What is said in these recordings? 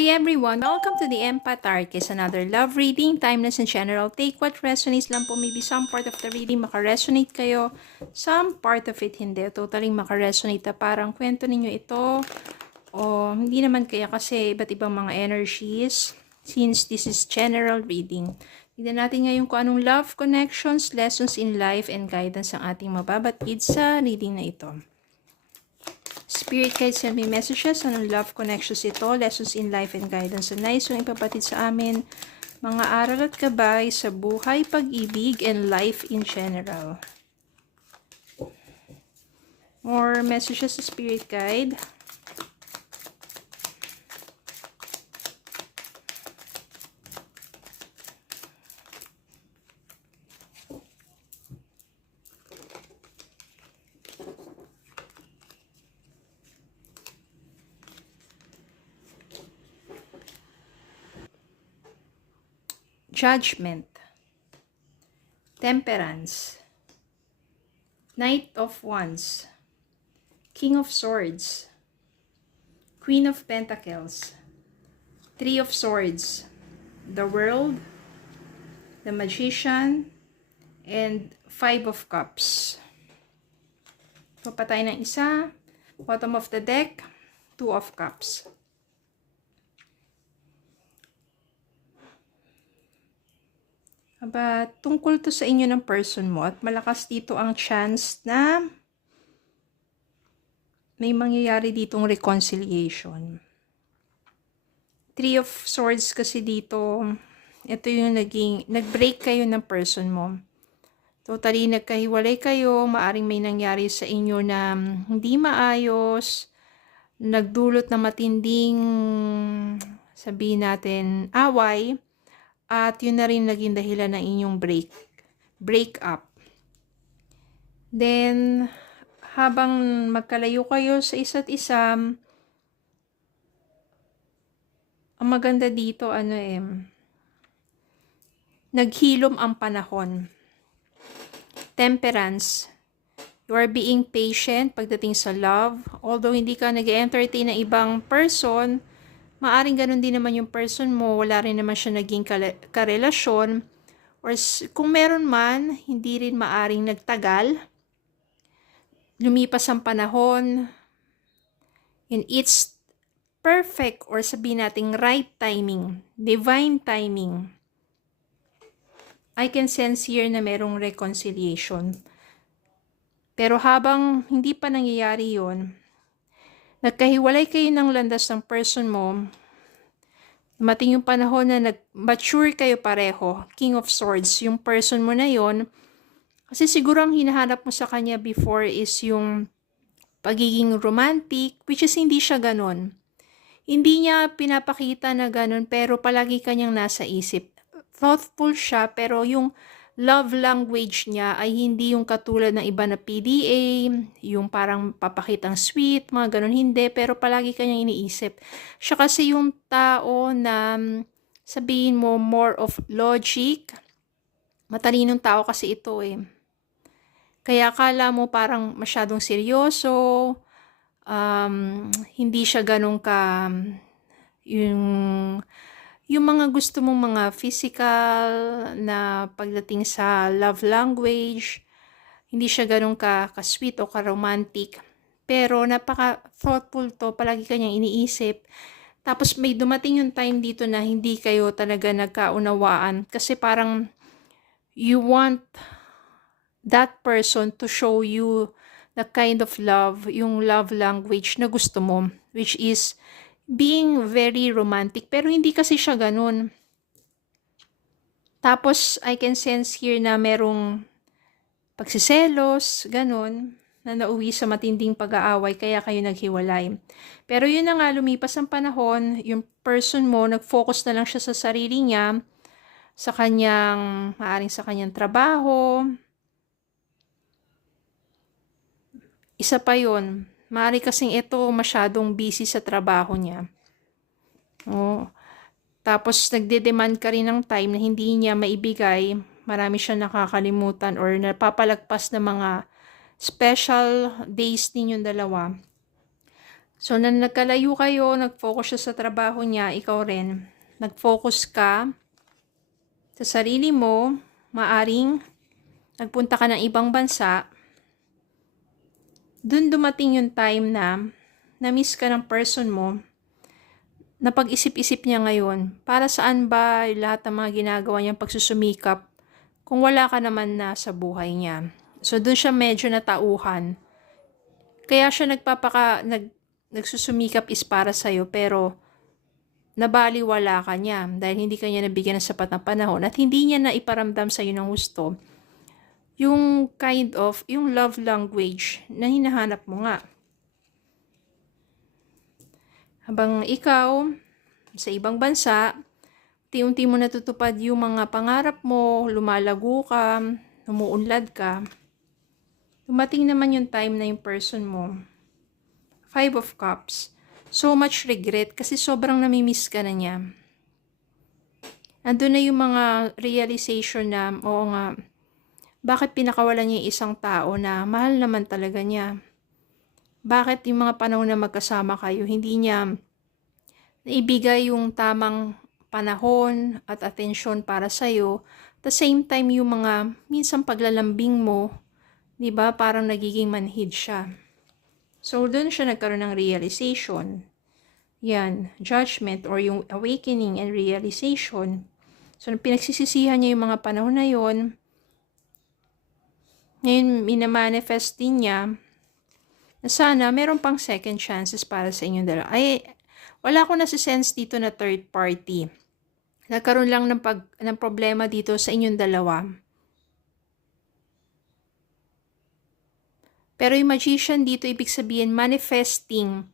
Hi everyone! Welcome to the Empath Arcus, another love reading, timeless and general. Take what resonates lang po. Maybe some part of the reading makaresonate kayo, some part of it hindi. Totally makaresonate na parang kwento ninyo ito. O hindi naman kaya kasi iba't ibang mga energies. Since this is general reading, tignan natin ngayon kung anong love connections, lessons in life, and guidance ang ating mababatid sa reading na ito. Spirit guides send me messages, anong love connections ito, lessons in life and guidance na nais yung ipapatid sa amin, mga aral at gabay sa buhay, pag-ibig, and life in general. More messages sa Spirit Guide. Judgment, Temperance, Knight of Wands, King of Swords, Queen of Pentacles, Three of Swords, the World, the Magician, and Five of Cups. Papatay ng isa, bottom of the deck, Two of Cups. Aba, tungkol to sa inyo ng person mo at malakas dito ang chance na may mangyayari ditong reconciliation. Three of Swords kasi dito, ito yung nag-break kayo ng person mo. Totally nagkahiwalay kayo, maaring may nangyari sa inyo na hindi maayos, nagdulot na matinding, sabihin natin, away. At yun na rin naging dahilan ng inyong break-up. Then, habang magkalayo kayo sa isa't isa, ang maganda dito, naghilom ang panahon. Temperance, you are being patient pagdating sa love. Although hindi ka nag-entertain ng ibang person, maaring ganun din naman yung person mo, wala rin naman siya naging karelasyon, or kung meron man, hindi rin maaring nagtagal, lumipas ang panahon, and it's perfect, or sabihin natin right timing, divine timing. I can sense here na merong reconciliation. Pero habang hindi pa nangyayari yun, nagkahiwalay kayo ng landas ng person mo, dumating yung panahon na nag-mature kayo pareho, King of Swords, yung person mo na yon. Kasi siguro ang hinahanap mo sa kanya before is yung pagiging romantic, which is hindi siya ganun. Hindi niya pinapakita na ganun, pero palagi kanyang nasa isip. Thoughtful siya, pero yung love language niya ay hindi yung katulad ng iba na PDA, yung parang papakitang sweet, mga ganun, hindi, pero palagi kanyang iniisip. Siya kasi yung tao na sabihin mo more of logic, matalinong tao kasi ito eh. Kaya akala mo parang masyadong seryoso, hindi siya ganun ka, yung mga gusto mong mga physical na pagdating sa love language, hindi siya ganun ka-sweet o ka-romantic. Pero napaka-thoughtful to, palagi kanyang iniisip. Tapos may dumating yung time dito na hindi kayo talaga nagkaunawaan. Kasi parang you want that person to show you the kind of love, yung love language na gusto mo, which is being very romantic, pero hindi kasi siya ganun. Tapos, I can sense here na merong pagsiselos, ganun, na nauwi sa matinding pag-aaway, kaya kayo naghiwalay. Pero yun na nga, lumipas ang panahon, yung person mo, nag-focus na lang siya sa sarili niya, sa kanyang, maaring sa kanyang trabaho. Isa pa yun, maaari kasing ito masyadong busy sa trabaho niya. Oh. Tapos nagde-demand ka rin ng time na hindi niya maibigay. Marami siya nakakalimutan or napapalagpas na mga special days ninyong dalawa. So, na nagkalayo kayo, nag-focus siya sa trabaho niya, ikaw rin. Nag-focus ka sa sarili mo, maaring nagpunta ka ng ibang bansa, dun dumating yung time na na-miss ka ng person mo, na pag-isip-isip niya ngayon, para saan ba lahat ng mga ginagawa niyang pagsusumikap kung wala ka naman na sa buhay niya. So, dun siya medyo natauhan. Kaya siya nagsusumikap is para sa'yo, pero nabaliwala ka niya dahil hindi ka niya nabigyan ng sapat na panahon at hindi niya na iparamdam sa'yo ng gusto yung kind of, yung love language na hinahanap mo nga. Habang ikaw, sa ibang bansa, unti-unti mo natutupad yung mga pangarap mo, lumalago ka, umuunlad ka. Dumating naman yung time na yung person mo. 5 of Cups. So much regret kasi sobrang namimiss ka na niya. Andun na yung mga realization na, oo nga, bakit pinakawalan niya yung isang tao na mahal naman talaga niya? Bakit yung mga panahon na magkasama kayo, hindi niya naibigay yung tamang panahon at atensyon para sa'yo? At the same time, yung mga minsan paglalambing mo, di ba, parang nagiging manhid siya. So, doon siya nagkaroon ng realization. Yan, judgment or yung awakening and realization. So, pinagsisisihan niya yung mga panahon na yon. Ngayon, minamanifest din niya na sana meron pang second chances para sa inyong dalawa. Ay, wala akong nasisense dito na third party. Nagkaroon lang ng problema dito sa inyong dalawa. Pero yung magician dito, ibig sabihin, manifesting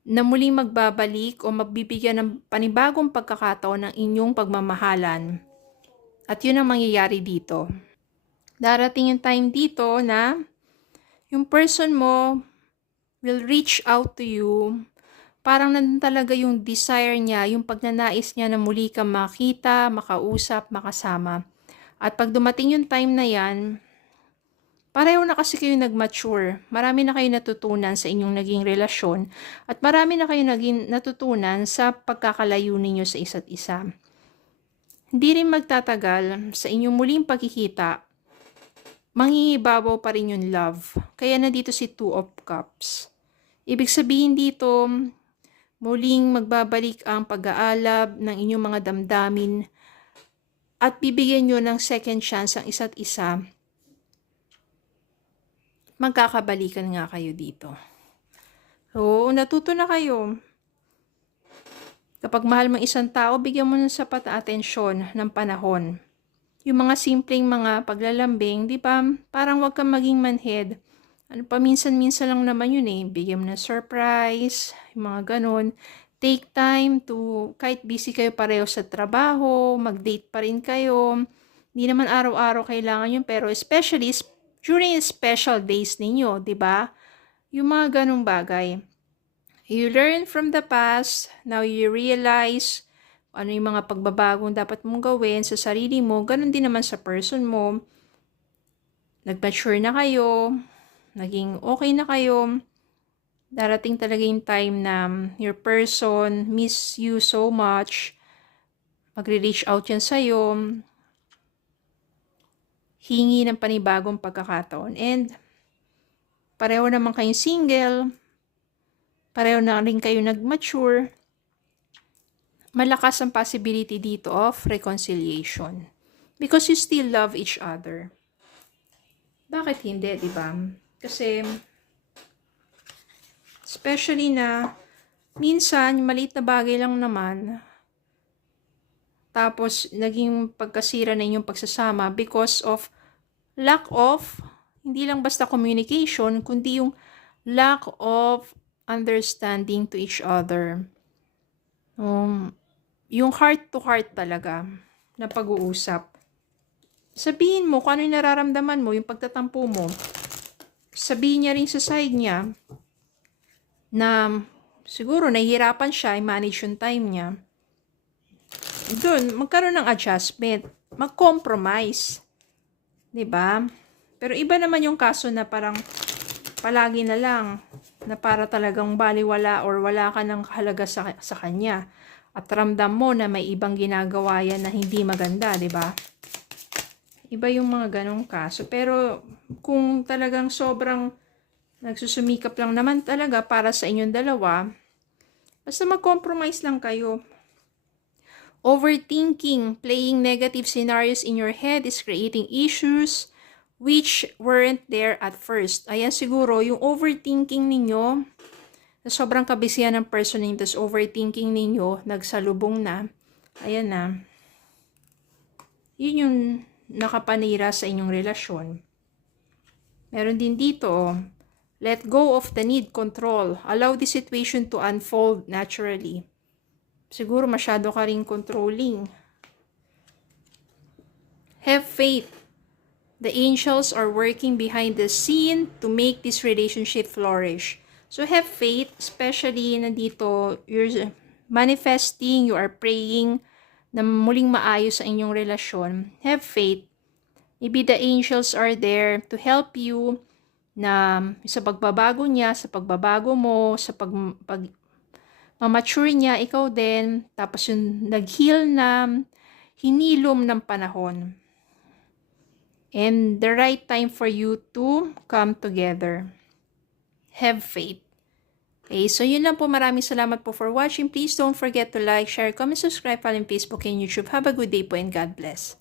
na muling magbabalik o magbibigyan ng panibagong pagkakataon ng inyong pagmamahalan. At yun ang mangyayari dito. Darating yung time dito na yung person mo will reach out to you. Parang nandun talaga yung desire niya, yung pagnanais niya na muli ka makita, makausap, makasama. At pag dumating yung time na yan, pareho na kasi kayo nag-mature. Marami na kayo natutunan sa inyong naging relasyon at marami na kayo naging natutunan sa pagkakalayo ninyo sa isa't isa. Hindi rin magtatagal sa inyong muling pagkikita, mangingibabaw pa rin yung love. Kaya na dito si 2 of Cups. Ibig sabihin dito, muling magbabalik ang pag-aalab ng inyong mga damdamin at bibigyan nyo ng second chance ang isa't isa. Magkakabalikan nga kayo dito. So, natuto na kayo. Kapag mahal mo isang tao, bigyan mo ng sapat na atensyon ng panahon. Yung mga simpleng mga paglalambing, di ba? Parang wag kang maging manhead. Ano, paminsan-minsan lang naman yun eh. Bigyan mo ng surprise, yung mga ganun. Take time to, kahit busy kayo pareho sa trabaho, mag-date pa rin kayo. Hindi naman araw-araw kailangan yun, pero especially during special days ninyo, di ba? Yung mga ganung bagay. You learn from the past, now you realize ano yung mga pagbabagong dapat mong gawin sa sarili mo, ganun din naman sa person mo. Nag-mature na kayo, naging okay na kayo. Darating talaga yung time na your person miss you so much. Magre-reach out yan sa'yo. Hingi ng panibagong pagkakataon. And pareho naman kayong single. Pareho na rin kayo nag-mature. Malakas ang possibility dito of reconciliation. Because you still love each other. Bakit hindi, di ba? Kasi, especially na, minsan, maliit na bagay lang naman, tapos, naging pagkasira na inyong pagsasama because of lack of, hindi lang basta communication, kundi yung lack of understanding to each other. Yung heart to heart talaga na pag-uusap. Sabihin mo kung ano yung nararamdaman mo, yung pagtatampo mo. Sabihin niya rin sa side niya na siguro nahihirapan siya i-manage yung time niya. Doon, magkaroon ng adjustment. Mag-compromise. 'Di ba? Pero iba naman yung kaso na parang palagi na lang na para talagang baliwala or wala ka ng kahalaga sa kanya. At ramdam mo na may ibang ginagawa yan na hindi maganda, di ba? Iba yung mga ganong kaso. Pero kung talagang sobrang nagsusumikap lang naman talaga para sa inyong dalawa, basta mag-compromise lang kayo. Overthinking, playing negative scenarios in your head is creating issues which weren't there at first. Ayan siguro, yung overthinking ninyo, na sobrang kabisihan ng person ninyo, tapos overthinking ninyo, nagsalubong na, ayan na, yun yung nakapanira sa inyong relasyon. Meron din dito, let go of the need control. Allow the situation to unfold naturally. Siguro masyado ka rin controlling. Have faith. The angels are working behind the scene to make this relationship flourish. So have faith, especially nandito, you're manifesting, you are praying na muling maayos sa inyong relasyon. Have faith. Maybe the angels are there to help you na sa pagbabago niya, sa pagbabago mo, sa ma-mature niya, ikaw din, tapos yung nag-heal na hinilom ng panahon. And the right time for you to come together. Have faith. Okay, so yun lang po. Maraming salamat po for watching. Please don't forget to like, share, comment, subscribe, follow on Facebook and YouTube. Have a good day po and God bless.